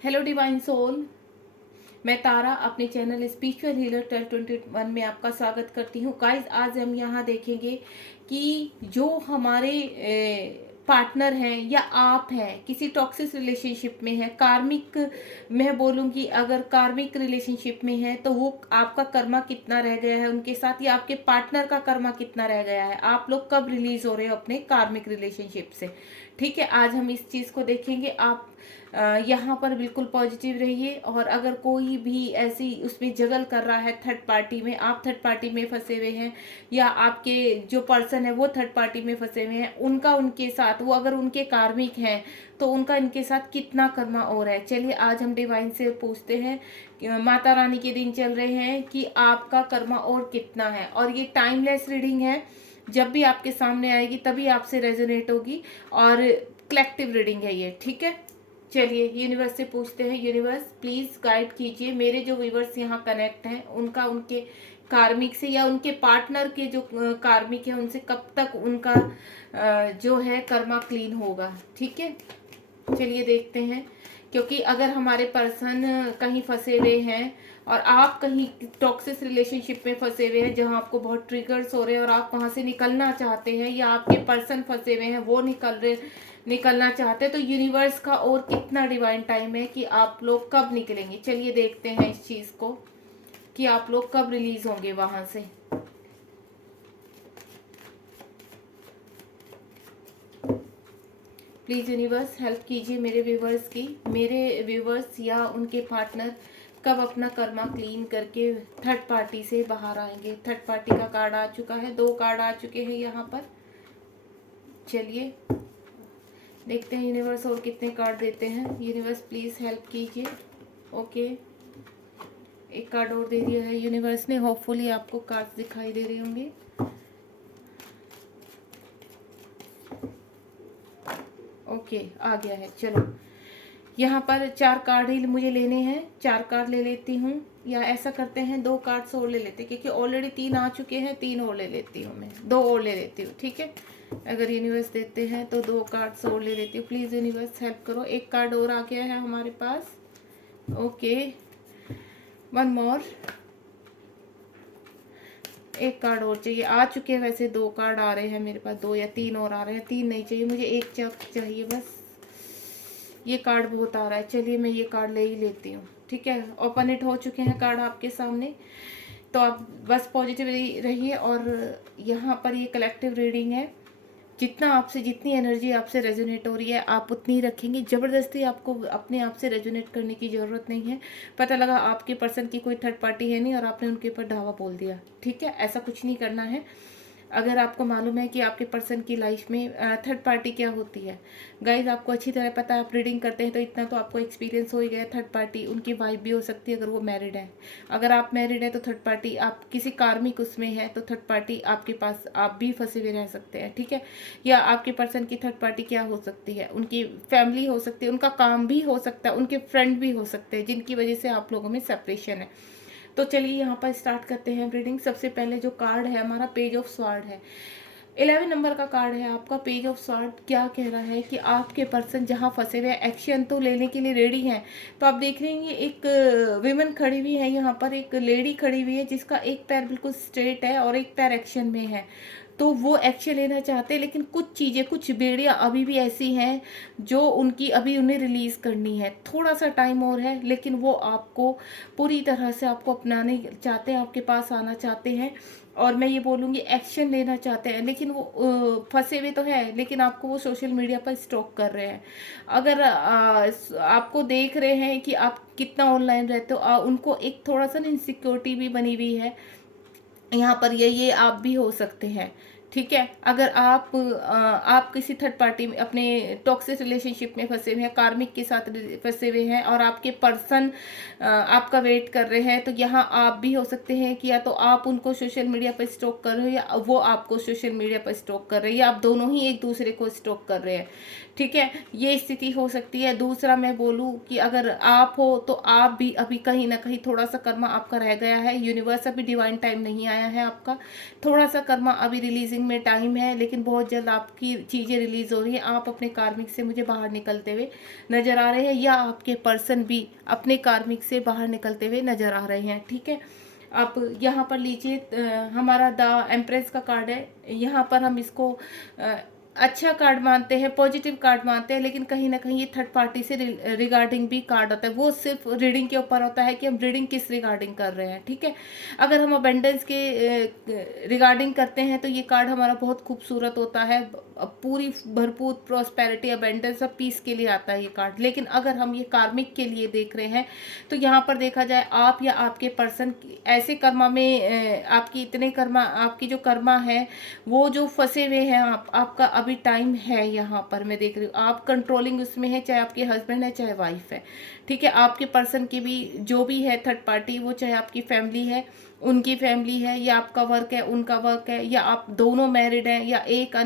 Hello divine soul, मैं तारा अपने channel spiritual healer 1221 में आपका स्वागत करती हूँ। गाइस, आज हम यहाँ देखेंगे कि जो हमारे पार्टनर हैं या आप हैं किसी टॉक्सिक रिलेशनशिप में है, कार्मिक, मैं बोलूँगी अगर कार्मिक रिलेशनशिप में है तो वो आपका कर्मा कितना रह गया है उनके साथ, या आपके पार्टनर का कर्मा कितना रह गया है, आप लोग कब रिलीज हो रहे हो अपने कार्मिक रिलेशनशिप से। ठीक है, आज हम इस चीज़ को देखेंगे। आप यहाँ पर बिल्कुल पॉजिटिव रहिए, और अगर कोई भी ऐसी उसमें जगल कर रहा है थर्ड पार्टी में, आप थर्ड पार्टी में फंसे हुए हैं या आपके जो पर्सन है वो थर्ड पार्टी में फंसे हुए हैं, उनका उनके साथ, वो अगर उनके कार्मिक हैं तो उनका इनके साथ कितना कर्मा और है। चलिए आज हम डिवाइन से पूछते हैं, माता रानी के दिन चल रहे हैं, कि आपका कर्मा और कितना है। और ये टाइमलेस रीडिंग है, जब भी आपके सामने आएगी तभी आपसे रेजोनेट होगी, और कलेक्टिव रीडिंग है ये। ठीक है, चलिए यूनिवर्स से पूछते हैं। यूनिवर्स प्लीज गाइड कीजिए मेरे जो व्यूवर्स यहाँ कनेक्ट हैं, उनका उनके कार्मिक से या उनके पार्टनर के जो कार्मिक है उनसे कब तक उनका जो है कर्मा क्लीन होगा। ठीक है, चलिए देखते हैं। क्योंकि अगर हमारे पर्सन कहीं फंसे हुए हैं और आप कहीं टॉक्सिक रिलेशनशिप में फंसे हुए हैं जहां आपको बहुत ट्रिगर्स हो रहे हैं और आप वहां से निकलना चाहते हैं, या आपके पर्सन फंसे हुए हैं वो निकलना चाहते हैं, तो यूनिवर्स का और कितना डिवाइन टाइम है कि आप लोग कब निकलेंगे। चलिए देखते हैं इस चीज को कि आप लोग कब रिलीज होंगे वहां से। प्लीज़ यूनिवर्स हेल्प कीजिए मेरे व्यूवर्स की, मेरे व्यूवर्स या उनके पार्टनर कब अपना कर्मा क्लीन करके थर्ड पार्टी से बाहर आएंगे। थर्ड पार्टी का कार्ड आ चुका है, 2 कार्ड आ चुके हैं यहाँ पर। चलिए देखते हैं यूनिवर्स और कितने कार्ड देते हैं। यूनिवर्स प्लीज़ हेल्प कीजिए। ओके, एक कार्ड और दे दिया है यूनिवर्स ने। होपफुली आपको कार्ड दिखाई दे रहे होंगे। ओके, आ गया है। चलो यहाँ पर 4 कार्ड ही मुझे लेने हैं, 4 कार्ड ले लेती हूँ, या ऐसा करते हैं 2 कार्ड्स और ले लेते हैं, क्योंकि ऑलरेडी 3 आ चुके हैं। 3 और ले लेती हूँ मैं, 2 और ले लेती हूँ। ठीक है, अगर यूनिवर्स देते हैं तो 2 कार्ड्स और ले लेती हूँ। प्लीज़ यूनिवर्स हेल्प करो। एक कार्ड और आ गया है हमारे पास। ओके, 1 मोर, एक कार्ड और चाहिए। आ चुके हैं वैसे 2 कार्ड आ रहे हैं मेरे पास, 2 या 3 और आ रहे हैं। 3 नहीं चाहिए मुझे, एक चाहिए बस। ये कार्ड बहुत आ रहा है, चलिए मैं ये कार्ड ले ही लेती हूँ। ठीक है, ओपन इट हो चुके हैं कार्ड आपके सामने, तो आप बस पॉजिटिव रहिए। और यहाँ पर ये कलेक्टिव रीडिंग है, जितना आपसे, जितनी एनर्जी आपसे रेजोनेट हो रही है आप उतनी ही रखेंगे। ज़बरदस्ती आपको अपने आप से रेजोनेट करने की ज़रूरत नहीं है। पता लगा आपके पर्सन की कोई थर्ड पार्टी है नहीं और आपने उनके ऊपर धावा बोल दिया। ठीक है, ऐसा कुछ नहीं करना है। अगर आपको मालूम है कि आपके पर्सन की लाइफ में थर्ड पार्टी क्या होती है, गाइज आपको अच्छी तरह पता है, आप रीडिंग करते हैं तो इतना तो आपको एक्सपीरियंस हो ही गया। थर्ड पार्टी उनकी वाइफ भी हो सकती है अगर वो मैरिड है। अगर आप मैरिड है तो थर्ड पार्टी आप किसी कार्मिक उसमें है, तो थर्ड पार्टी आपके पास आप भी फंसे हुए रह सकते हैं। ठीक है, या आपके पर्सन की थर्ड पार्टी क्या हो सकती है, उनकी फैमिली हो सकती है, उनका काम भी हो सकता है, उनके फ्रेंड भी हो सकते हैं जिनकी वजह से आप लोगों में सेपरेशन है। तो चलिए यहाँ पर स्टार्ट करते हैं रीडिंग। सबसे पहले जो कार्ड है हमारा पेज ऑफ स्वॉर्ड है, 11 नंबर का कार्ड है आपका। पेज ऑफ स्वॉर्ड क्या कह रहा है कि आपके पर्सन जहाँ फंसे हुए एक्शन तो लेने के लिए रेडी हैं। तो आप देख रहे हैं एक विमेन खड़ी हुई है यहाँ पर, एक लेडी खड़ी हुई है जिसका एक पैर बिल्कुल स्ट्रेट है और एक पैर एक्शन में है। तो वो एक्शन लेना चाहते हैं, लेकिन कुछ चीज़ें, कुछ बेड़ियाँ अभी भी ऐसी हैं जो उनकी अभी उन्हें रिलीज़ करनी है। थोड़ा सा टाइम और है, लेकिन वो आपको पूरी तरह से आपको अपनाने चाहते हैं, आपके पास आना चाहते हैं। और मैं ये बोलूँगी एक्शन लेना चाहते हैं, लेकिन वो फंसे हुए तो है, लेकिन आपको वो सोशल मीडिया पर स्टॉक कर रहे हैं। अगर आपको देख रहे हैं कि आप कितना ऑनलाइन रहते हो, उनको एक थोड़ा सा ना इनसिक्योरिटी भी बनी हुई है यहाँ पर। ये आप भी हो सकते हैं। ठीक है, अगर आप किसी थर्ड पार्टी में अपने टॉक्सिक रिलेशनशिप में फंसे हुए हैं, कार्मिक के साथ फंसे हुए हैं और आपके पर्सन आपका वेट कर रहे हैं, तो यहाँ आप भी हो सकते हैं कि या तो आप उनको सोशल मीडिया पर स्टॉक कर रहे हो या वो आपको सोशल मीडिया पर स्टॉक कर रहे हैं, या आप दोनों ही एक दूसरे को स्टॉक कर रहे हैं। ठीक है, ये स्थिति हो सकती है। दूसरा मैं बोलूँ कि अगर आप हो तो आप भी अभी कहीं ना कहीं थोड़ा सा कर्मा आपका रह गया है। यूनिवर्स अभी डिवाइन टाइम नहीं आया है आपका, थोड़ा सा कर्मा अभी रिलीजिंग में टाइम है, लेकिन बहुत जल्द आपकी चीज़ें रिलीज हो रही हैं। आप अपने कार्मिक से मुझे बाहर निकलते हुए नज़र आ रहे हैं, या आपके पर्सन भी अपने कार्मिक से बाहर निकलते हुए नज़र आ रहे हैं। ठीक है, आप यहाँ पर लीजिए, हमारा द एम्प्रेस का कार्ड है। यहाँ पर हम इसको अच्छा कार्ड मानते हैं, पॉजिटिव कार्ड मानते हैं, लेकिन कहीं ना कहीं ये थर्ड पार्टी से रिगार्डिंग भी कार्ड होता है। वो सिर्फ रीडिंग के ऊपर होता है कि हम रीडिंग किस रिगार्डिंग कर रहे हैं। ठीक है, अगर हम अबेंडेंस के रिगार्डिंग करते हैं तो ये कार्ड हमारा बहुत खूबसूरत होता है, पूरी भरपूर प्रॉस्पेरिटी, अबेंडेंस और पीस के लिए आता है ये कार्ड। लेकिन अगर हम ये कार्मिक के लिए देख रहे हैं तो यहाँ पर देखा जाए आप या आपके पर्सन ऐसे कर्मा में, आपकी इतने कर्मा, आपकी जो कर्मा है वो जो फंसे हुए हैं, आपका अभी टाइम है। यहाँ पर मैं देख रही हूँ आप कंट्रोलिंग उसमें है, चाहे आपके हस्बैंड है चाहे वाइफ है। ठीक है, आपके पर्सन की भी जो भी है थर्ड पार्टी, वो चाहे आपकी फैमिली है, उनकी फैमिली है, या आपका वर्क है, उनका वर्क है, या आप दोनों मैरिड हैं, या एक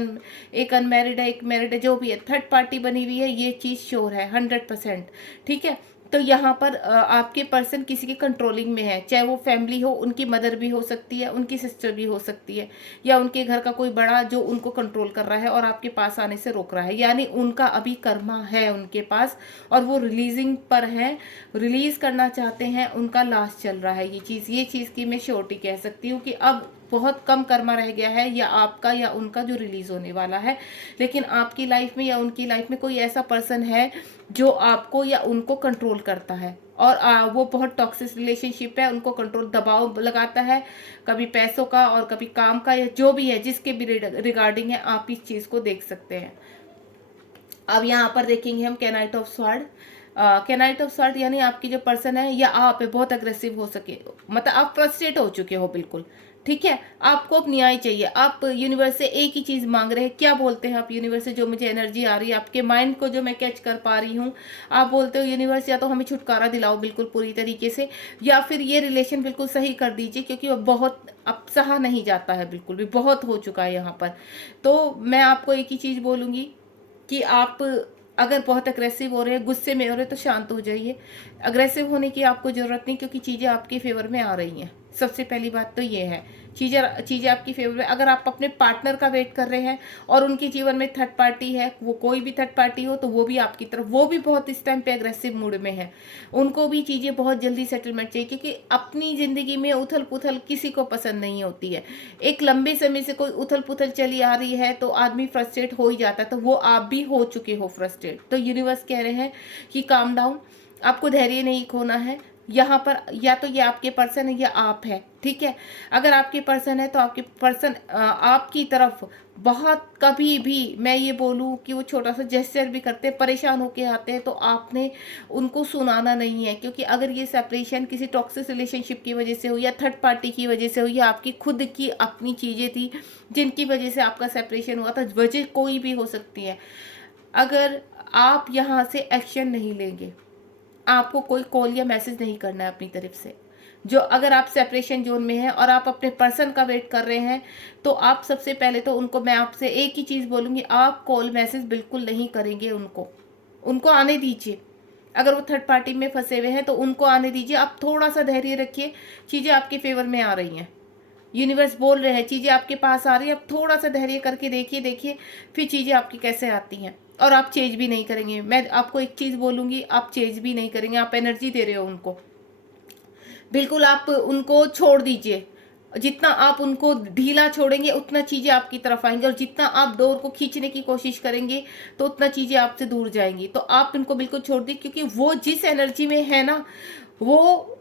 अनमैरिड है, एक मैरिड है, जो भी है थर्ड पार्टी बनी हुई है, ये चीज़ श्योर है 100%। ठीक है, तो यहाँ पर आपके पर्सन किसी के कंट्रोलिंग में है, चाहे वो फैमिली हो, उनकी मदर भी हो सकती है, उनकी सिस्टर भी हो सकती है, या उनके घर का कोई बड़ा जो उनको कंट्रोल कर रहा है और आपके पास आने से रोक रहा है। यानी उनका अभी कर्मा है उनके पास और वो रिलीजिंग पर है, रिलीज करना चाहते हैं, उनका लास्ट चल रहा है। ये चीज़ की मैं श्योरिटी कह सकती हूँ कि अब बहुत कम कर्मा रह गया है, या आपका या उनका जो रिलीज होने वाला है। लेकिन आपकी लाइफ में या उनकी लाइफ में कोई ऐसा पर्सन है जो आपको या उनको कंट्रोल करता है, और वो बहुत टॉक्सिक रिलेशनशिप है, उनको कंट्रोल, दबाव लगाता है, कभी पैसों का और कभी काम का, या जो भी है जिसके भी रिगार्डिंग है, आप इस चीज़ को देख सकते हैं। अब यहाँ पर देखेंगे हम कैनाइट ऑफ स्वॉर्ड। कैनाइट ऑफ स्वॉर्ड यानी आपकी जो पर्सन है या आप है बहुत अग्रेसिव हो सके, मतलब आप फ्रस्ट्रेट हो चुके हो बिल्कुल। ठीक है, आपको अब न्याय चाहिए, आप यूनिवर्स से एक ही चीज़ मांग रहे हैं। क्या बोलते हैं आप यूनिवर्स से? जो मुझे एनर्जी आ रही है आपके माइंड को, जो मैं कैच कर पा रही हूँ, आप बोलते हो यूनिवर्स या तो हमें छुटकारा दिलाओ बिल्कुल पूरी तरीके से, या फिर ये रिलेशन बिल्कुल सही कर दीजिए, क्योंकि वो बहुत अब सहा नहीं जाता है, बिल्कुल भी बहुत हो चुका है यहाँ पर। तो मैं आपको एक ही चीज़ बोलूँगी कि आप अगर बहुत अग्रेसिव हो रहे हैं, गुस्से में हो रहे हैं, तो शांत हो जाइए। अग्रेसिव होने की आपको ज़रूरत नहीं, क्योंकि चीज़ें आपके फेवर में आ रही हैं। सबसे पहली बात तो ये है, चीज़ें आपकी फेवर में। अगर आप अपने पार्टनर का वेट कर रहे हैं और उनके जीवन में थर्ड पार्टी है, वो कोई भी थर्ड पार्टी हो, तो वो भी आपकी तरफ, वो भी बहुत इस टाइम पे अग्रेसिव मूड में है। उनको भी चीज़ें बहुत जल्दी सेटलमेंट चाहिए, क्योंकि अपनी ज़िंदगी में उथल पुथल किसी को पसंद नहीं होती है। एक लंबे समय से कोई उथल पुथल चली आ रही है तो आदमी फ्रस्ट्रेट हो ही जाता है, तो वो आप भी हो चुके हो फ्रस्ट्रेट। तो यूनिवर्स कह रहे हैं कि काम डाउन, आपको धैर्य नहीं खोना है। यहाँ पर या तो ये आपके पर्सन है या आप है। ठीक है, अगर आपके पर्सन है तो आपके पर्सन आपकी तरफ बहुत, कभी भी मैं ये बोलूँ कि वो छोटा सा जेस्चर भी करते हैं, परेशान होके आते हैं, तो आपने उनको सुनाना नहीं है। क्योंकि अगर ये सेपरेशन किसी टॉक्सिक रिलेशनशिप की वजह से हो, या थर्ड पार्टी की वजह से हो, या आपकी खुद की अपनी चीज़ें थी जिनकी वजह से आपका सेपरेशन हुआ था, वजह कोई भी हो सकती है। अगर आप यहाँ से एक्शन नहीं लेंगे, आपको कोई कॉल या मैसेज नहीं करना है अपनी तरफ से। जो अगर आप सेपरेशन जोन में हैं और आप अपने पर्सन का वेट कर रहे हैं, तो आप सबसे पहले तो उनको, मैं आपसे एक ही चीज़ बोलूँगी, आप कॉल मैसेज बिल्कुल नहीं करेंगे। उनको आने दीजिए। अगर वो थर्ड पार्टी में फंसे हुए हैं तो उनको आने दीजिए। आप थोड़ा सा धैर्य रखिए, चीज़ें आपके फेवर में आ रही हैं, यूनिवर्स बोल रहे हैं, चीज़ें आपके पास आ रही है। आप थोड़ा सा धैर्य करके देखिए फिर चीज़ें आपकी कैसे आती हैं। और आप चेंज भी नहीं करेंगे। मैं आपको एक चीज़ बोलूँगी, आप चेंज भी नहीं करेंगे। आप एनर्जी दे रहे हो उनको, बिल्कुल आप उनको छोड़ दीजिए। जितना आप उनको ढीला छोड़ेंगे उतना चीज़ें आपकी तरफ आएंगी, और जितना आप डोर को खींचने की कोशिश करेंगे तो उतना चीज़ें आपसे दूर जाएंगी। तो आप इनको बिल्कुल छोड़ दीजिए, क्योंकि वो जिस एनर्जी में है ना, वो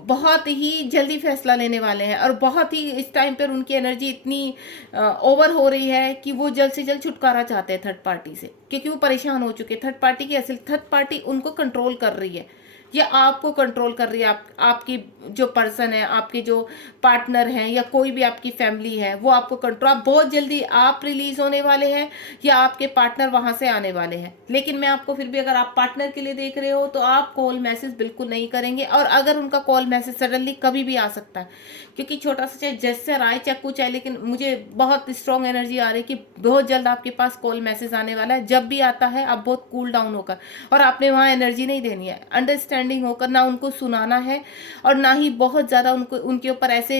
बहुत ही जल्दी फैसला लेने वाले हैं, और बहुत ही इस टाइम पर उनकी एनर्जी इतनी ओवर हो रही है कि वो जल्द से जल्द छुटकारा चाहते हैं थर्ड पार्टी से, क्योंकि वो परेशान हो चुके हैं। थर्ड पार्टी की असल, थर्ड पार्टी उनको कंट्रोल कर रही है या आपको कंट्रोल कर रही है। आपकी जो पर्सन है, आपके जो पार्टनर हैं, या कोई भी आपकी फैमिली है, वो आपको कंट्रोल, आप बहुत जल्दी आप रिलीज होने वाले हैं या आपके पार्टनर वहां से आने वाले हैं। लेकिन मैं आपको फिर भी, अगर आप पार्टनर के लिए देख रहे हो तो आप कॉल मैसेज बिल्कुल नहीं करेंगे। और अगर उनका कॉल मैसेज सडनली कभी भी आ सकता है, क्योंकि छोटा सा चाहे जेस्चर आए चाहे कुछ आए, लेकिन मुझे बहुत स्ट्रॉन्ग एनर्जी आ रही है कि बहुत जल्द आपके पास कॉल मैसेज आने वाला है। जब भी आता है आप बहुत कूल डाउन होकर, और आपने वहाँ एनर्जी नहीं देनी है, अंडरस्टैंडिंग होकर, ना उनको सुनाना है और ना ही बहुत ज़्यादा उनको उनके ऊपर ऐसे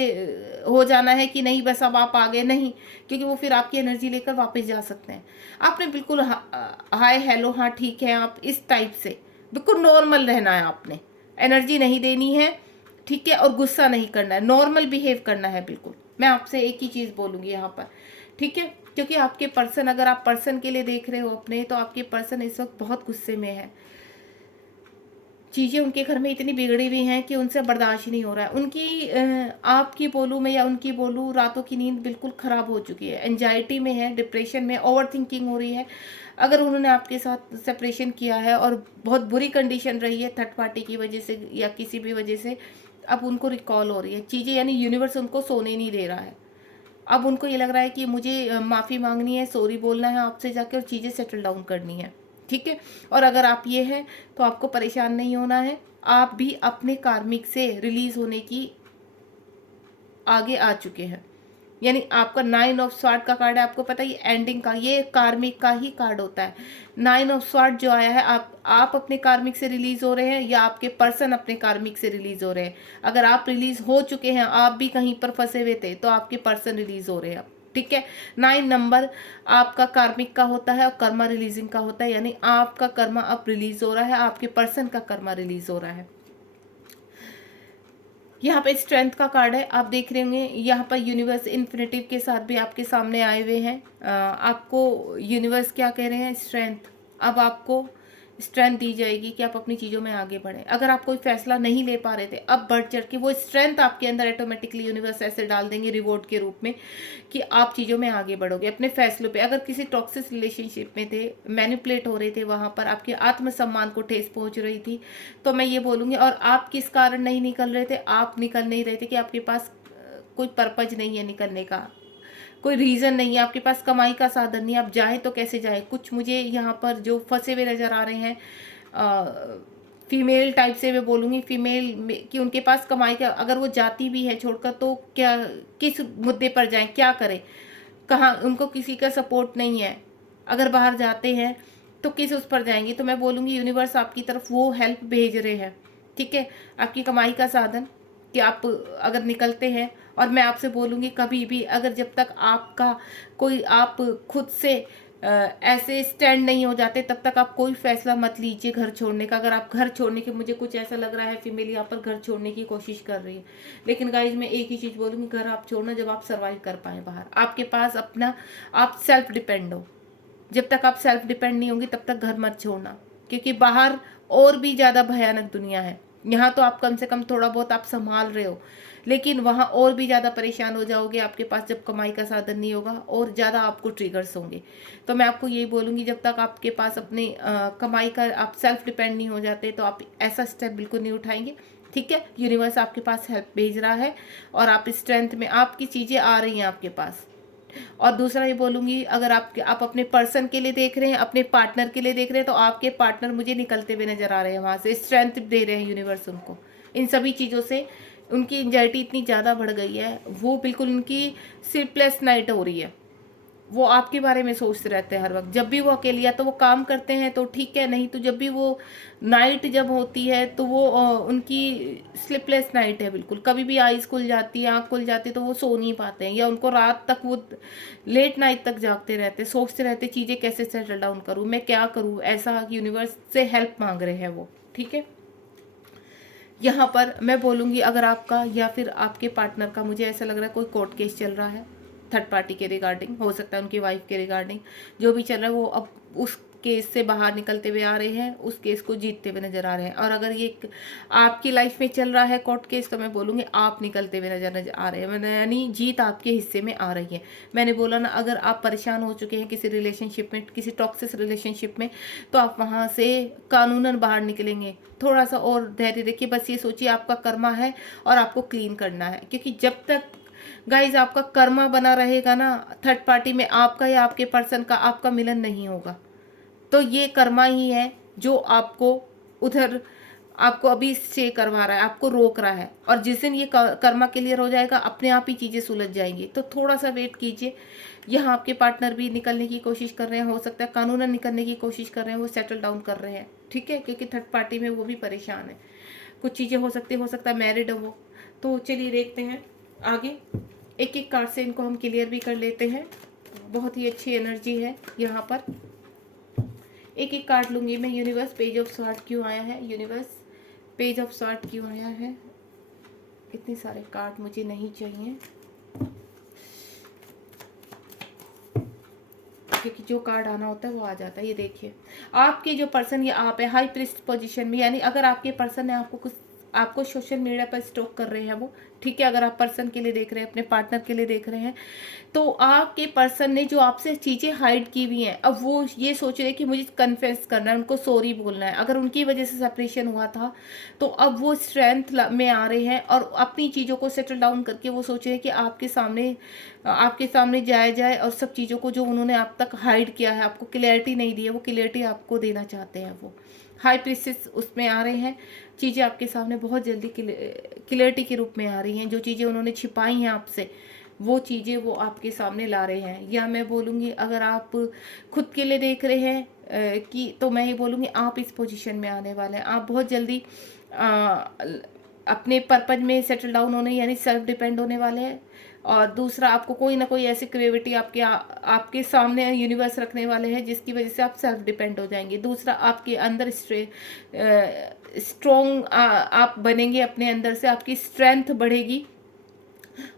हो जाना है कि नहीं बस अब आप आ गए, नहीं, क्योंकि वो फिर आपकी एनर्जी लेकर वापस जा सकते हैं। आपने बिल्कुल हाय हेलो हाँ ठीक है आप इस टाइप से बिल्कुल नॉर्मल रहना है, आपने एनर्जी नहीं देनी है, ठीक है, और गुस्सा नहीं करना है, नॉर्मल बिहेव करना है बिल्कुल। मैं आपसे एक ही चीज़ बोलूँगी यहाँ पर, ठीक है, क्योंकि आपके पर्सन, अगर आप पर्सन के लिए देख रहे हो अपने, तो आपके पर्सन इस वक्त बहुत गुस्से में है। चीज़ें उनके घर में इतनी बिगड़ी हुई हैं कि उनसे बर्दाश्त ही नहीं हो रहा है। उनकी आपकी बोलूँ मैं या उनकी बोलूँ, रातों की नींद बिल्कुल ख़राब हो चुकी है, एंजाइटी में है, डिप्रेशन में, ओवर थिंकिंग हो रही है। अगर उन्होंने आपके साथ सेपरेशन किया है और बहुत बुरी कंडीशन रही है थर्ड पार्टी की वजह से या किसी भी वजह से, अब उनको रिकॉल हो रही है चीज़ें, यानी यूनिवर्स उनको सोने नहीं दे रहा है। अब उनको ये लग रहा है कि मुझे माफ़ी मांगनी है, सॉरी बोलना है आपसे जाके और चीज़ें सेटल डाउन करनी है, ठीक है। और अगर आप ये हैं तो आपको परेशान नहीं होना है, आप भी अपने कार्मिक से रिलीज होने की आगे आ चुके हैं। यानी आपका 9 ऑफ स्वॉर्ड का कार्ड है, आपको पता है ये एंडिंग का, ये कार्मिक का ही कार्ड होता है। 9 ऑफ स्वॉर्ड जो आया है, आप अपने कार्मिक से रिलीज हो रहे हैं या आपके पर्सन अपने कार्मिक से रिलीज हो रहे हैं। अगर आप रिलीज हो चुके हैं, आप भी कहीं पर फंसे हुए थे, तो आपके पर्सन रिलीज हो रहे हैं, ठीक है। 9 नंबर आपका कार्मिक का होता है और कर्मा रिलीजिंग का होता है, यानी आपका कर्मा अब रिलीज हो रहा है, आपके पर्सन का कर्मा रिलीज हो रहा है। यहाँ पे स्ट्रेंथ का कार्ड है, आप देख रहे होंगे यहाँ पर यूनिवर्स इन्फिनिटिव के साथ भी आपके सामने आए हुए हैं। आपको यूनिवर्स क्या कह रहे हैं, स्ट्रेंथ। अब आपको स्ट्रेंथ दी जाएगी कि आप अपनी चीज़ों में आगे बढ़ें। अगर आप कोई फैसला नहीं ले पा रहे थे, अब बढ़ चढ़ के वो स्ट्रेंथ आपके अंदर ऑटोमेटिकली यूनिवर्स ऐसे डाल देंगे रिवॉर्ड के रूप में कि आप चीज़ों में आगे बढ़ोगे अपने फैसलों पे। अगर किसी टॉक्सिक रिलेशनशिप में थे, मैनिपुलेट हो रहे थे, वहाँ पर आपके आत्मसम्मान को ठेस पहुँच रही थी, तो मैं ये बोलूँगी, और आप किस कारण नहीं निकल रहे थे, आप निकल नहीं रहे थे कि आपके पास कोई पर्पज नहीं है निकलने का, कोई रीज़न नहीं है, आपके पास कमाई का साधन नहीं है, आप जाएँ तो कैसे जाएँ। कुछ मुझे यहाँ पर जो फंसे हुए नज़र आ रहे हैं, फीमेल टाइप से मैं बोलूँगी, फीमेल कि उनके पास कमाई का, अगर वो जाती भी है छोड़कर, तो क्या, किस मुद्दे पर जाएं, क्या करें, कहाँ, उनको किसी का सपोर्ट नहीं है। अगर बाहर जाते हैं तो किस उस पर जाएंगे, तो मैं बोलूँगी यूनिवर्स आपकी तरफ वो हेल्प भेज रहे हैं, ठीक है, आपकी कमाई का साधन, कि आप अगर निकलते हैं। और मैं आपसे बोलूँगी कभी भी, अगर जब तक आपका कोई, आप खुद से ऐसे स्टैंड नहीं हो जाते, तब तक आप कोई फैसला मत लीजिए घर छोड़ने का। अगर आप घर छोड़ने के, मुझे कुछ ऐसा लग रहा है फीमेल यहाँ पर घर छोड़ने की कोशिश कर रही है, लेकिन गाइज मैं एक ही चीज़ बोलूँगी, घर आप छोड़ना जब आप सर्वाइव कर पाए बाहर, आपके पास अपना, आप सेल्फ डिपेंड हो। जब तक आप सेल्फ डिपेंड नहीं होंगे तब तक घर मत छोड़ना, क्योंकि बाहर और भी ज़्यादा भयानक दुनिया है। यहाँ तो आप कम से कम थोड़ा बहुत आप संभाल रहे हो, लेकिन वहाँ और भी ज़्यादा परेशान हो जाओगे। आपके पास जब कमाई का साधन नहीं होगा और ज़्यादा आपको ट्रिगर्स होंगे। तो मैं आपको यही बोलूँगी, जब तक आपके पास अपनी कमाई का, आप सेल्फ डिपेंड नहीं हो जाते, तो आप ऐसा स्टेप बिल्कुल नहीं उठाएंगे, ठीक है। यूनिवर्स आपके पास हेल्प भेज रहा है और आप स्ट्रेंथ में, आपकी चीज़ें आ रही हैं आपके पास। और दूसरा ये बोलूँगी, अगर आप अपने पर्सन के लिए देख रहे हैं, अपने पार्टनर के लिए देख रहे हैं, तो आपके पार्टनर मुझे निकलते हुए नज़र आ रहे हैं, वहाँ से स्ट्रेंथ दे रहे हैं यूनिवर्स उनको। इन सभी चीज़ों से उनकी एंजाइटी इतनी ज़्यादा बढ़ गई है, वो बिल्कुल उनकी स्लीपलेस नाइट हो रही है, वो आपके बारे में सोचते रहते हैं हर वक्त। जब भी वो अकेले, या तो वो काम करते हैं तो ठीक है, नहीं तो जब भी वो नाइट जब होती है तो वो उनकी स्लीपलेस नाइट है बिल्कुल। कभी भी आईज खुल जाती है, आँख खुल जाती है, तो वो सो नहीं पाते हैं, या उनको रात तक वो लेट नाइट तक जागते रहते, सोचते रहते चीज़ें कैसे सेटल डाउन करूँ, मैं क्या करूँ, ऐसा यूनिवर्स से हेल्प मांग रहे हैं वो, ठीक है। यहाँ पर मैं बोलूँगी, अगर आपका या फिर आपके पार्टनर का, मुझे ऐसा लग रहा है कोई कोर्ट केस चल रहा है थर्ड पार्टी के रिगार्डिंग, हो सकता है उनकी वाइफ के रिगार्डिंग, जो भी चल रहा है, वो अब उस केस से बाहर निकलते हुए आ रहे हैं, उस केस को जीतते हुए नजर आ रहे हैं। और अगर ये आपकी लाइफ में चल रहा है कोर्ट केस, तो मैं बोलूँगी आप निकलते हुए नजर आ रहे हैं, यानी जीत आपके हिस्से में आ रही है। मैंने बोला ना, अगर आप परेशान हो चुके हैं किसी रिलेशनशिप में, किसी टॉक्सिक रिलेशनशिप में, तो आप वहाँ से कानूनन बाहर निकलेंगे। थोड़ा सा और धैर्य रखिए, बस ये सोचिए आपका कर्मा है और आपको क्लीन करना है, क्योंकि जब तक गाइज आपका कर्मा बना रहेगा ना, थर्ड पार्टी में आपका या आपके पर्सन का आपका मिलन नहीं होगा। तो ये कर्मा ही है जो आपको उधर आपको अभी स्टे करवा रहा है, आपको रोक रहा है, और जिस दिन ये कर्मा क्लियर हो जाएगा अपने आप ही चीज़ें सुलझ जाएंगी। तो थोड़ा सा वेट कीजिए। यहाँ आपके पार्टनर भी निकलने की कोशिश कर रहे हैं, हो सकता है कानूनन निकलने की कोशिश कर रहे हैं, वो सेटल डाउन कर रहे हैं, ठीक है, क्योंकि थर्ड पार्टी में वो भी परेशान है। कुछ चीज़ें हो सकता है मैरिड हो वो। तो चलिए देखते हैं आगे, एक एक कार्ड से इनको हम क्लियर भी कर लेते हैं। बहुत ही अच्छी एनर्जी है यहाँ पर। एक एक कार्ड लूँगी मैं। यूनिवर्स, पेज ऑफ सॉर्ड क्यों आया है? यूनिवर्स, पेज ऑफ सॉर्ड क्यों आया है? इतने सारे कार्ड मुझे नहीं चाहिए, क्योंकि जो कार्ड आना होता है वो आ जाता है। ये देखिए, आपके जो पर्सन, ये आप है हाई प्रिस्ट पोजीशन में, यानी अगर आपके पर्सन ने आपको सोशल मीडिया पर स्टॉक कर रहे हैं वो, ठीक है, अगर आप पर्सन के लिए देख रहे हैं, अपने पार्टनर के लिए देख रहे हैं, तो आपके पर्सन ने जो आपसे चीज़ें हाइड की हुई हैं, अब वो ये सोच रहे हैं कि मुझे कन्फेस करना है, उनको सॉरी बोलना है। अगर उनकी वजह से सेपरेशन हुआ था तो अब वो स्ट्रेंथ में आ रहे हैं और अपनी चीज़ों को सेटल डाउन करके वो सोच रहे हैं कि आपके सामने जाया जाए, और सब चीज़ों को जो उन्होंने आप तक हाइड किया है, आपको क्लैरिटी नहीं दी है, वो क्लैरिटी आपको देना चाहते हैं। वो हाई प्रीस्टेस उसमें आ रहे हैं, चीज़ें आपके सामने बहुत जल्दी क्लैरिटी के रूप में आ रही हैं। जो चीज़ें उन्होंने छिपाई हैं आपसे, वो चीज़ें वो आपके सामने ला रहे हैं। या मैं बोलूँगी, अगर आप खुद के लिए देख रहे हैं कि, तो मैं ये बोलूँगी आप इस पोजीशन में आने वाले हैं। आप बहुत जल्दी अपने पर्पज में सेटल डाउन होने, यानी सेल्फ डिपेंड होने वाले हैं। और दूसरा, आपको कोई ना कोई ऐसी क्रिएटिविटी आपके सामने यूनिवर्स रखने वाले हैं जिसकी वजह से आप सेल्फ डिपेंड हो जाएंगे। दूसरा, आपके अंदर स्ट्रॉन्ग आप बनेंगे, अपने अंदर से आपकी स्ट्रेंथ बढ़ेगी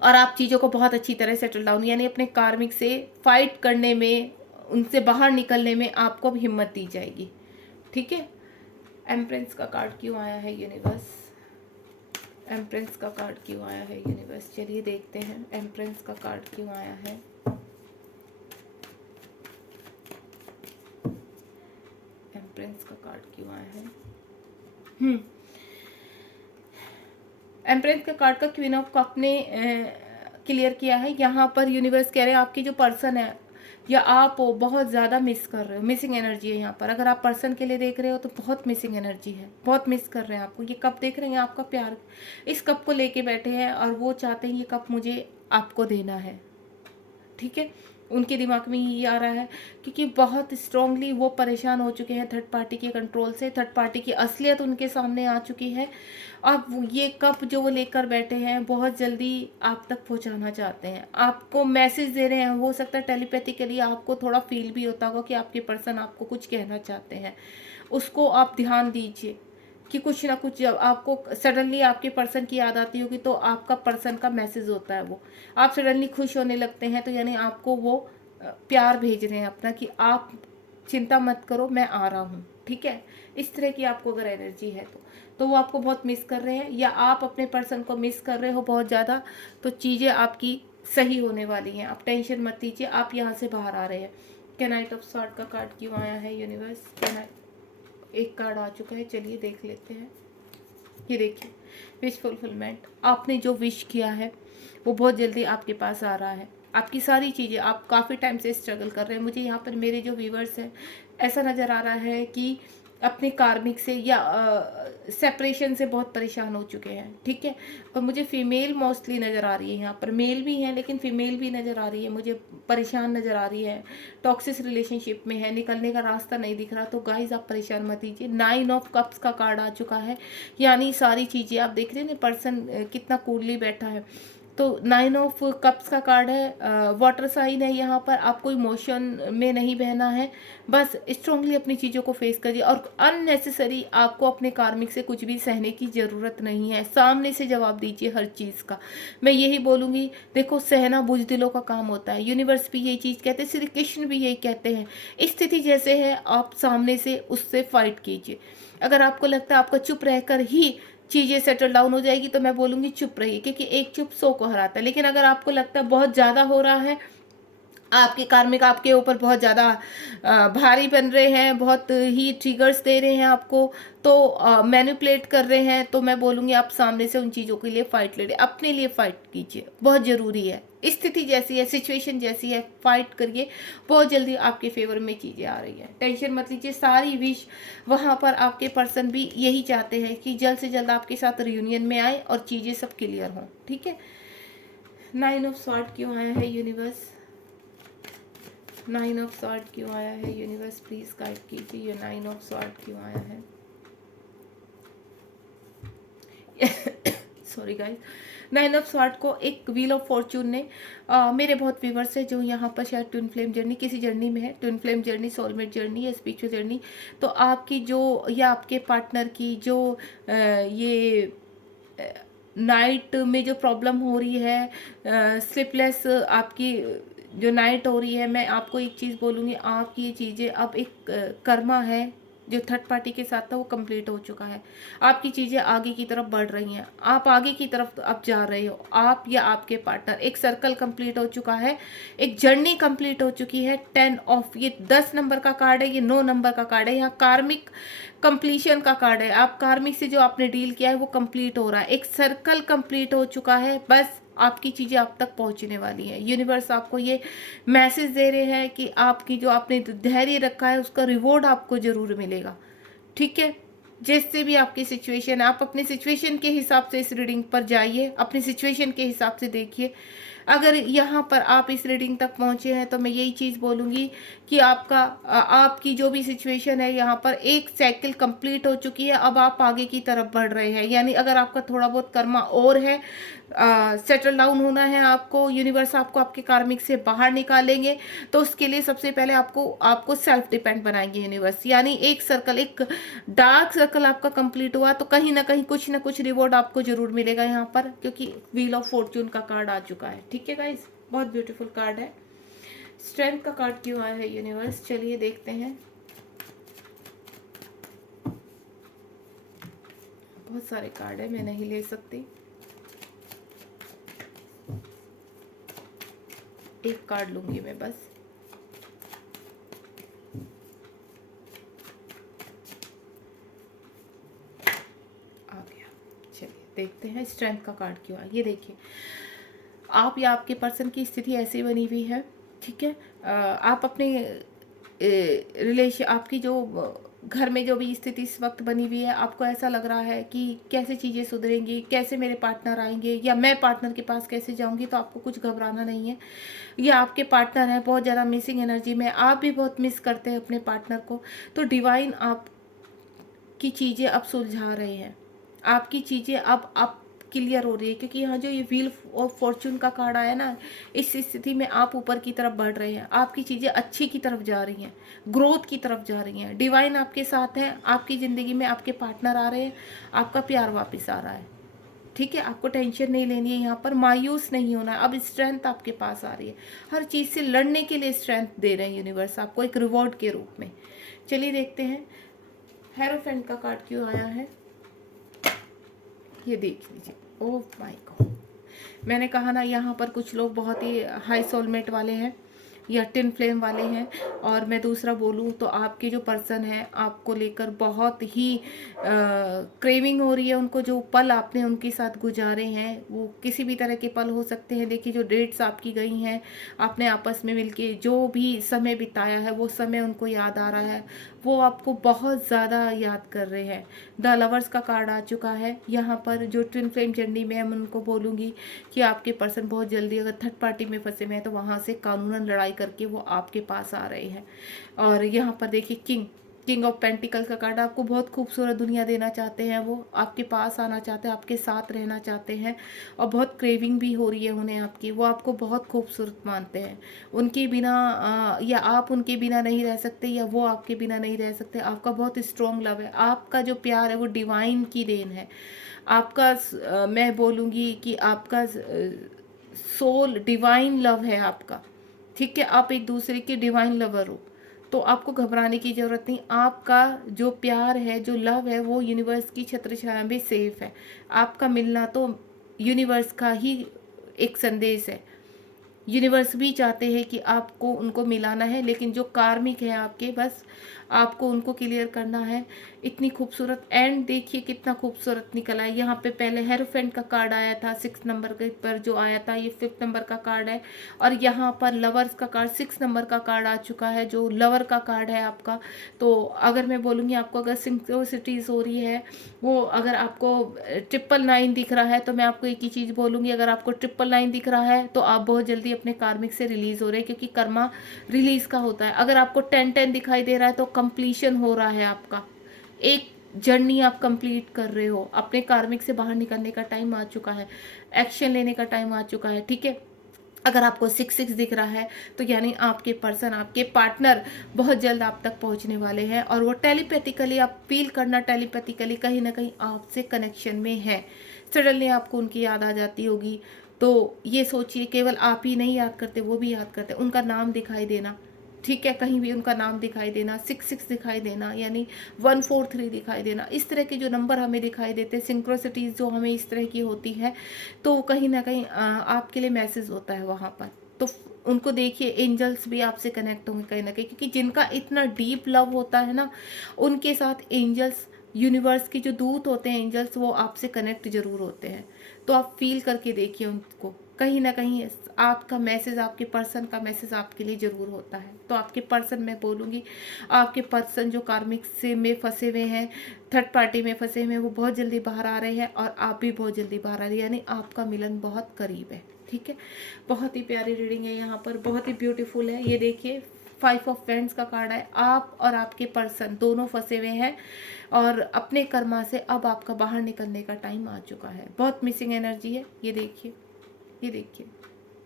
और आप चीज़ों को बहुत अच्छी तरह सेटल डाउन, यानी अपने कार्मिक से फाइट करने में, उनसे बाहर निकलने में आपको अब हिम्मत दी जाएगी, ठीक है। एम्प्रेस का कार्ड क्यों आया है यूनिवर्स? एम्प्रेस का कार्ड क्यों आया है यूनिवर्स? चलिए देखते हैं एम्प्रेस का कार्ड क्यों आया है। एम्प्रेस का कार्ड क्यों आया है? एम्प्रेस का कार्ड का क्वीन ऑफ कप ने क्लियर किया है। यहाँ पर यूनिवर्स कह रहे हैं आपकी जो पर्सन है या आप हो, बहुत ज़्यादा मिस कर रहे हो, मिसिंग एनर्जी है यहाँ पर। अगर आप पर्सन के लिए देख रहे हो तो बहुत मिसिंग एनर्जी है, बहुत मिस कर रहे हैं आपको। ये कप देख रहे हैं, आपका प्यार, इस कप को लेके बैठे हैं और वो चाहते हैं ये कप मुझे आपको देना है, ठीक है। उनके दिमाग में ये आ रहा है क्योंकि बहुत स्ट्रांगली वो परेशान हो चुके हैं थर्ड पार्टी के कंट्रोल से। थर्ड पार्टी की असलियत उनके सामने आ चुकी है। अब ये कप जो वो लेकर बैठे हैं बहुत जल्दी आप तक पहुंचाना चाहते हैं, आपको मैसेज दे रहे हैं। हो सकता है टेलीपैथिकली आपको थोड़ा फील भी होता होगा कि आपके पर्सन आपको कुछ कहना चाहते हैं, उसको आप ध्यान दीजिए कि कुछ ना कुछ। जब आपको सडनली आपके पर्सन की याद आती होगी तो आपका पर्सन का मैसेज होता है वो, आप सडनली खुश होने लगते हैं, तो यानी आपको वो प्यार भेज रहे हैं अपना कि आप चिंता मत करो, मैं आ रहा हूँ, ठीक है। इस तरह की आपको अगर एनर्जी है तो वो आपको बहुत मिस कर रहे हैं, या आप अपने पर्सन को मिस कर रहे हो बहुत ज़्यादा, तो चीज़ें आपकी सही होने वाली हैं। आप टेंशन मत लीजिए, आप यहाँ से बाहर आ रहे हैं। क्या नाइट ऑफ सॉर्ड का कार्ड क्यों आया है यूनिवर्स? क्या एक कार्ड आ चुका है, चलिए देख लेते हैं। ये देखिए, विश फुलफिलमेंट। आपने जो विश किया है वो बहुत जल्दी आपके पास आ रहा है। आपकी सारी चीज़ें, आप काफ़ी टाइम से स्ट्रगल कर रहे हैं। मुझे यहाँ पर मेरे जो व्यूवर्स हैं, ऐसा नज़र आ रहा है कि अपने कार्मिक से या सेपरेशन से बहुत परेशान हो चुके हैं, ठीक है। और मुझे फीमेल मोस्टली नज़र आ रही है, यहाँ पर मेल भी हैं लेकिन फीमेल भी नज़र आ रही है, मुझे परेशान नज़र आ रही है, टॉक्सिक रिलेशनशिप में है, निकलने का रास्ता नहीं दिख रहा। तो गाइज आप परेशान मत कीजिए। 9 ऑफ कप्स का कार्ड आ चुका है, यानी सारी चीज़ें आप देख रहे हैं ना, पर्सन कितना कूलली बैठा है। तो 9 ऑफ कप्स का कार्ड है, वाटर साइन है। यहाँ पर आपको इमोशन में नहीं बहना है, बस स्ट्रांगली अपनी चीज़ों को फेस करिए। और अननेसेसरी आपको अपने कार्मिक से कुछ भी सहने की ज़रूरत नहीं है, सामने से जवाब दीजिए हर चीज़ का। मैं यही बोलूँगी, देखो सहना बुज़दिलों का काम होता है, यूनिवर्स भी यही चीज़ कहते हैं, श्री कृष्ण भी यही कहते हैं। स्थिति जैसे है आप सामने से उससे फाइट कीजिए। अगर आपको लगता है आपको चुप रहकर ही चीज़ें सेटल डाउन हो जाएगी, तो मैं बोलूँगी चुप रहिए, क्योंकि एक चुप 100 को हराता है। लेकिन अगर आपको लगता है बहुत ज़्यादा हो रहा है आपके कार्मिक आपके ऊपर बहुत ज़्यादा भारी बन रहे हैं, बहुत ही ट्रिगर्स दे रहे हैं आपको, तो मैनिपुलेट कर रहे हैं, तो मैं बोलूँगी आप सामने से उन चीज़ों के लिए फ़ाइट लड़े, अपने लिए फ़ाइट कीजिए, बहुत ज़रूरी है। स्थिति जैसी है, सिचुएशन जैसी है, फाइट करिए, बहुत जल्दी आपके फेवर में चीज़ें आ रही हैं। टेंशन मत लीजिए, सारी विश वहाँ पर आपके पर्सन भी यही चाहते हैं कि जल्द से जल्द आपके साथ रियूनियन में आए और चीज़ें सब क्लियर हों, ठीक है। 9 ऑफ सॉर्ड क्यों आया है यूनिवर्स? 9 ऑफ सॉर्ड क्यों आया है यूनिवर्स? प्लीज गाइड कीजिए, ये 9 ऑफ सॉर्ड क्यों आया है? सॉरी गाइस, 9 ऑफ सॉर्ड को एक व्हील ऑफ फॉर्चून ने मेरे बहुत व्यूवर्स है जो यहाँ पर शायद ट्विन फ्लेम जर्नी, किसी जर्नी में है, twin flame journey, soulmate journey या स्पिरिचुअल जर्नी, तो आपकी जो या आपके पार्टनर की जो ये नाइट में जो प्रॉब्लम हो रही है, स्लीपलेस आपकी जो नाइट हो रही है, मैं आपको एक चीज़ बोलूँगी, आपकी ये चीज़ें अब एक कर्मा है जो थर्ड पार्टी के साथ था वो कंप्लीट हो चुका है। आपकी चीज़ें आगे की तरफ बढ़ रही हैं, आप आगे की तरफ अब जा रहे हो, आप या आपके पार्टनर, एक सर्कल कंप्लीट हो चुका है, एक जर्नी कंप्लीट हो चुकी है। 10 ऑफ, ये 10 नंबर का कार्ड है, ये 9 नंबर का कार्ड है, यहाँ कार्मिक कंप्लीशन का कार्ड है। आप कार्मिक से जो आपने डील किया है वो कंप्लीट हो रहा है, एक सर्कल कंप्लीट हो चुका है, बस आपकी चीज़ें आप तक पहुंचने वाली है। यूनिवर्स आपको ये मैसेज दे रहे हैं कि आपकी जो आपने धैर्य रखा है उसका रिवॉर्ड आपको ज़रूर मिलेगा, ठीक है। जैसे भी आपकी सिचुएशन है, आप अपनी सिचुएशन के हिसाब से इस रीडिंग पर जाइए, अपनी सिचुएशन के हिसाब से देखिए। अगर यहाँ पर आप इस रीडिंग तक पहुँचे हैं तो मैं यही चीज़ बोलूँगी कि आपकी जो भी सिचुएशन है यहाँ पर एक साइकिल कंप्लीट हो चुकी है, अब आप आगे की तरफ बढ़ रहे हैं। यानी अगर आपका थोड़ा बहुत कर्मा और है, सेटल डाउन होना है आपको, यूनिवर्स आपको आपके कार्मिक से बाहर निकालेंगे, तो उसके लिए सबसे पहले आपको सेल्फ डिपेंड बनाएंगे यूनिवर्स। यानी एक सर्कल, एक डार्क सर्कल आपका कंप्लीट हुआ तो कहीं ना कुछ रिवॉर्ड आपको जरूर मिलेगा यहाँ पर, क्योंकि व्हील ऑफ फॉर्चून का कार्ड आ चुका है, ठीक है गाइस। बहुत ब्यूटीफुल कार्ड है। स्ट्रेंथ का कार्ड क्यों आया है यूनिवर्स? चलिए देखते हैं। बहुत सारे कार्ड है, मैं नहीं ले सकती, एक कार्ड लूंगी मैं बस। आ गया, चलिए देखते हैं स्ट्रेंथ का कार्ड क्यों आया। ये देखिए, आप या आपके पर्सन की स्थिति ऐसी बनी हुई है, ठीक है। आप अपने रिलेशन, आपकी जो घर में जो भी स्थिति इस वक्त बनी हुई है, आपको ऐसा लग रहा है कि कैसे चीज़ें सुधरेंगी, कैसे मेरे पार्टनर आएंगे, या मैं पार्टनर के पास कैसे जाऊंगी। तो आपको कुछ घबराना नहीं है। ये आपके पार्टनर है बहुत ज़्यादा मिसिंग एनर्जी में, आप भी बहुत मिस करते हैं अपने पार्टनर को, तो डिवाइन आपकी चीज़ें अब सुलझा रहे हैं, आपकी चीज़ें अब क्लियर हो रही है। क्योंकि यहाँ जो ये व्हील ऑफ फॉर्चून का कार्ड आया ना, इस स्थिति में आप ऊपर की तरफ बढ़ रहे हैं, आपकी चीज़ें अच्छी की तरफ जा रही हैं, ग्रोथ की तरफ जा रही हैं। डिवाइन आपके साथ है, आपकी ज़िंदगी में आपके पार्टनर आ रहे हैं, आपका प्यार वापस आ रहा है, ठीक है। आपको टेंशन नहीं लेनी है, यहाँ पर मायूस नहीं होना है। अब स्ट्रेंथ आपके पास आ रही है, हर चीज़ से लड़ने के लिए स्ट्रेंथ दे रहे हैं यूनिवर्स आपको एक रिवॉर्ड के रूप में। चलिए देखते हैं हेरोफेंट का कार्ड क्यों आया है। ये देख लीजिए, ओह माय गॉड, मैंने कहा ना यहाँ पर कुछ लोग बहुत ही हाई सोलमेट वाले हैं या टिन फ्लेम वाले हैं, और मैं दूसरा बोलूँ तो आपके जो पर्सन है आपको लेकर बहुत ही क्रेविंग हो रही है उनको। जो पल आपने उनके साथ गुजारे हैं वो किसी भी तरह के पल हो सकते हैं। देखिए, जो डेट्स आपकी गई हैं, आपने आपस में मिलके जो भी समय बिताया है वो समय उनको याद आ रहा है, वो आपको बहुत ज़्यादा याद कर रहे हैं। द लवर्स का कार्ड आ चुका है यहाँ पर। जो ट्विन फ्लेम जर्नी में मैं उनको बोलूँगी कि आपके पर्सन बहुत जल्दी, अगर थर्ड पार्टी में फंसे हुए हैं तो वहाँ से कानूनन लड़ाई करके वो आपके पास आ रहे हैं। और यहाँ पर देखिए किंग ऑफ पेंटिकल का कार्ड, आपको बहुत खूबसूरत दुनिया देना चाहते हैं, वो आपके पास आना चाहते हैं, आपके साथ रहना चाहते हैं, और बहुत क्रेविंग भी हो रही है उन्हें आपकी। वो आपको बहुत खूबसूरत मानते हैं, उनके बिना या आप उनके बिना नहीं रह सकते, या वो आपके बिना नहीं रह सकते। आपका बहुत स्ट्रॉन्ग लव है, आपका जो प्यार है वो डिवाइन की देन है। आपका मैं बोलूँगी कि आपका सोल डिवाइन लव है आपका, ठीक है। आप एक दूसरे के डिवाइन लवर हो, तो आपको घबराने की ज़रूरत नहीं। आपका जो प्यार है, जो लव है, वो यूनिवर्स की छत्र छाया में सेफ है। आपका मिलना तो यूनिवर्स का ही एक संदेश है। यूनिवर्स भी चाहते हैं कि आपको उनको मिलाना है, लेकिन जो कार्मिक है आपके, बस आपको उनको क्लियर करना है। इतनी खूबसूरत एंड देखिए कितना खूबसूरत निकला है। यहाँ पे पहले हेरोफेंट का कार्ड आया था 6 नंबर के पर जो आया था, ये 5 नंबर का कार्ड है। और यहाँ पर लवर्स का कार्ड 6 नंबर का कार्ड आ चुका है, जो लवर का कार्ड है आपका। तो अगर मैं बोलूँगी आपको अगर सिंक्रोसिटीज हो रही है, वो अगर आपको 999 दिख रहा है, तो मैं आपको एक ही चीज़ बोलूँगी, अगर आपको 999 दिख रहा है तो आप बहुत जल्दी अपने कार्मिक से रिलीज हो रहे हैं, क्योंकि कर्मा रिलीज का होता है। अगर आपको 1010 दिखाई दे रहा है तो कंप्लीशन हो रहा है आपका, एक जर्नी आप कंप्लीट कर रहे हो, अपने कार्मिक से बाहर निकलने का टाइम आ चुका है, एक्शन लेने का टाइम आ चुका है। ठीक है, अगर आपको 6 दिख रहा है तो यानी आपके पर्सन, आपके पार्टनर बहुत जल्द आप तक पहुंचने वाले हैं, और वो टेलीपैथिकली, आप फील करना टेलीपैथिकली कहीं ना कहीं आपसे कनेक्शन में है। सडनली आपको उनकी याद आ जाती होगी, तो ये सोचिए केवल आप ही नहीं याद करते, वो भी याद करते, उनका नाम दिखाई देना। ठीक है, कहीं भी उनका नाम दिखाई देना, 66 दिखाई देना, यानी 143 दिखाई देना, इस तरह के जो नंबर हमें दिखाई देते हैं, सिंक्रोसिटीज जो हमें इस तरह की होती है, तो कहीं ना कहीं आपके लिए मैसेज होता है वहाँ पर। तो उनको देखिए, एंजल्स भी आपसे कनेक्ट होंगे कहीं ना कहीं, क्योंकि जिनका इतना डीप लव होता है ना, उनके साथ एंजल्स, यूनिवर्स के जो दूत होते हैं एंजल्स, वो आपसे कनेक्ट जरूर होते हैं। तो आप फील करके देखिए उनको, कहीं ना कहीं आपका मैसेज, आपके पर्सन का मैसेज आपके लिए ज़रूर होता है। तो आपके पर्सन, मैं बोलूँगी आपके पर्सन जो कार्मिक से में फंसे हुए हैं, थर्ड पार्टी में फंसे हुए हैं, वो बहुत जल्दी बाहर आ रहे हैं, और आप भी बहुत जल्दी बाहर आ रहे हैं, यानी आपका मिलन बहुत करीब है। ठीक है, बहुत ही प्यारी रीडिंग है यहाँ पर, बहुत ही ब्यूटीफुल है। ये देखिए 5 ऑफ वैंड्स का कार्ड है। आप और आपके पर्सन दोनों फंसे हुए हैं, और अपने कर्मा से अब आपका बाहर निकलने का टाइम आ चुका है। बहुत मिसिंग एनर्जी है, ये देखिए, ये देखिए,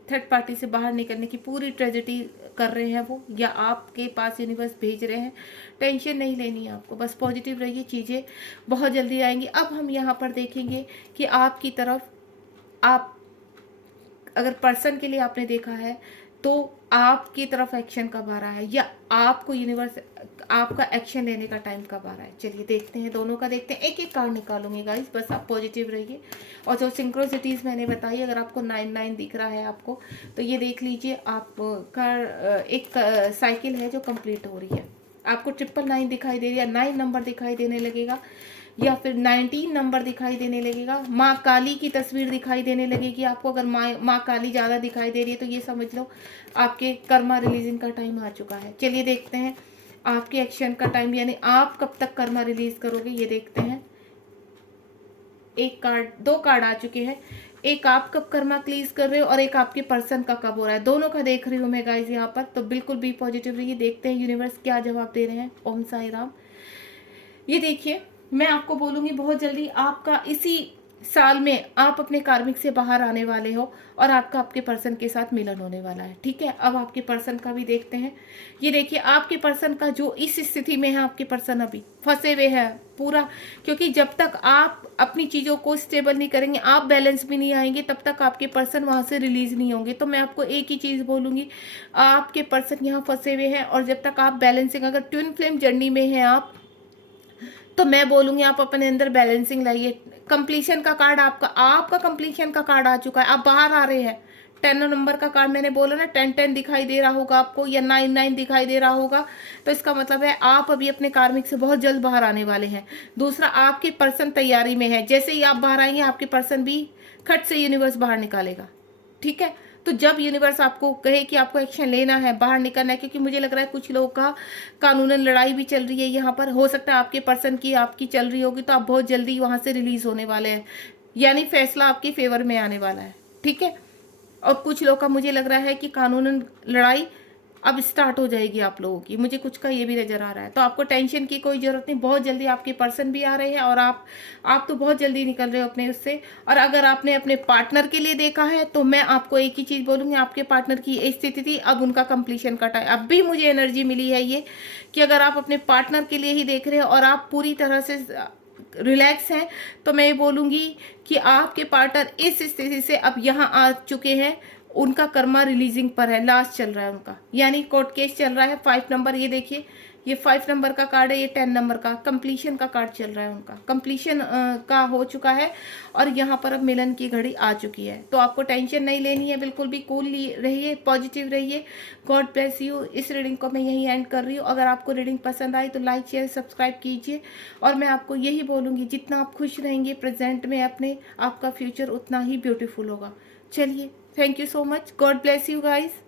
थर्ड पार्टी से बाहर निकलने की पूरी ट्रेजेडी कर रहे हैं वो, या आपके पास यूनिवर्स भेज रहे हैं। टेंशन नहीं लेनी है आपको, बस पॉजिटिव रहिए, चीज़ें बहुत जल्दी आएंगी। अब हम यहाँ पर देखेंगे कि आपकी तरफ, आप अगर पर्सन के लिए आपने देखा है, तो आपकी तरफ एक्शन कब आ रहा है, या आपको यूनिवर्स आपका एक्शन लेने का टाइम कब आ रहा है। चलिए देखते हैं, दोनों का देखते हैं। एक एक कार्ड निकालूंगी गाइस, बस आप पॉजिटिव रहिए। और जो सिंक्रोसिटीज़ मैंने बताई, अगर आपको 99 दिख रहा है आपको, तो ये देख लीजिए आपका एक साइकिल है जो कंप्लीट हो रही है। आपको 999 दिखाई दे रही है, 9 नंबर दिखाई देने लगेगा, या फिर 19 नंबर दिखाई देने लगेगा। माँ काली की तस्वीर दिखाई देने लगेगी आपको। अगर माँ काली ज़्यादा दिखाई दे रही है तो ये समझ लो आपके कर्मा रिलीजिंग का टाइम आ चुका है। चलिए देखते हैं आपके एक्शन का टाइम, यानी आप कब तक कर्मा रिलीज करोगे, ये देखते हैं। एक कार्ड, 2 कार्ड आ चुके हैं। एक आप कब कर्मा रिलीज कर रहे हो, और एक आपके पर्सन का कब हो रहा है। दोनों का देख रही हूँ मैं गाइज यहाँ पर, तो बिल्कुल भी पॉजिटिव रहिए। देखते हैं यूनिवर्स क्या जवाब दे रहे हैं। ओम साई राम। ये देखिए, मैं आपको बोलूँगी बहुत जल्दी आपका इसी साल में आप अपने कार्मिक से बाहर आने वाले हो, और आपका आपके पर्सन के साथ मिलन होने वाला है। ठीक है, अब आपके पर्सन का भी देखते हैं। ये देखिए, आपके पर्सन का जो इस स्थिति में है, आपके पर्सन अभी फंसे हुए हैं पूरा, क्योंकि जब तक आप अपनी चीज़ों को स्टेबल नहीं करेंगे, आप बैलेंस भी नहीं आएंगे, तब तक आपके पर्सन वहाँ से रिलीज नहीं होंगे। तो मैं आपको एक ही चीज़ बोलूँगी, आपके पर्सन यहाँ फंसे हुए हैं, और जब तक आप बैलेंसिंग, अगर ट्विन फ्लेम जर्नी में हैं आप, तो मैं बोलूँगी आप अपने अंदर बैलेंसिंग लाइए। कंप्लीशन का कार्ड आपका कंप्लीशन का कार्ड आ चुका है, आप बाहर आ रहे हैं। 10 नंबर का कार्ड मैंने बोला ना, 10 दिखाई दे रहा होगा आपको, या 9 दिखाई दे रहा होगा, तो इसका मतलब है आप अभी अपने कार्मिक से बहुत जल्द बाहर आने वाले हैं। दूसरा, आपके पर्सन तैयारी में है, जैसे ही आप बाहर आएंगे आपके पर्सन भी खट से यूनिवर्स बाहर निकालेगा। ठीक है, तो जब यूनिवर्स आपको कहे कि आपको एक्शन लेना है, बाहर निकलना है, क्योंकि मुझे लग रहा है कुछ लोगों का कानूनन लड़ाई भी चल रही है यहाँ पर, हो सकता है आपके पर्सन की आपकी चल रही होगी, तो आप बहुत जल्दी वहाँ से रिलीज होने वाले हैं, यानी फैसला आपके फेवर में आने वाला है। ठीक है, और कुछ लोगों का मुझे लग रहा है कि कानूनन लड़ाई अब स्टार्ट हो जाएगी आप लोगों की, मुझे कुछ का ये भी नजर आ रहा है। तो आपको टेंशन की कोई ज़रूरत नहीं, बहुत जल्दी आपके पर्सन भी आ रहे हैं, और आप तो बहुत जल्दी निकल रहे हो अपने उससे। और अगर आपने अपने पार्टनर के लिए देखा है, तो मैं आपको एक ही चीज़ बोलूँगी, आपके पार्टनर की ये स्थिति थी, अब उनका कंप्लीशन का टाइम। अब भी मुझे एनर्जी मिली है ये, कि अगर आप अपने पार्टनर के लिए ही देख रहे हो और आप पूरी तरह से रिलैक्स हैं, तो मैं ये बोलूँगी कि आपके पार्टनर इस स्थिति से अब यहाँ आ चुके हैं, उनका कर्मा रिलीजिंग पर है, लास्ट चल रहा है उनका, यानी कोर्ट केस चल रहा है। 5 नंबर, ये देखिए, ये 5 नंबर का कार्ड है, ये 10 नंबर का कंप्लीशन का कार्ड चल रहा है, उनका कंप्लीशन का हो चुका है और यहाँ पर अब मिलन की घड़ी आ चुकी है। तो आपको टेंशन नहीं लेनी है, बिल्कुल भी कूल रहिए, पॉजिटिव रहिए। God bless you. इस रीडिंग को मैं यहीं एंड कर रही हूँ। अगर आपको रीडिंग पसंद आई तो लाइक शेयर सब्सक्राइब कीजिए और मैं आपको यही बोलूँगी, जितना आप खुश रहेंगे प्रेजेंट में अपने, आपका फ्यूचर उतना ही ब्यूटीफुल होगा। चलिए, thank you so much. God bless you guys.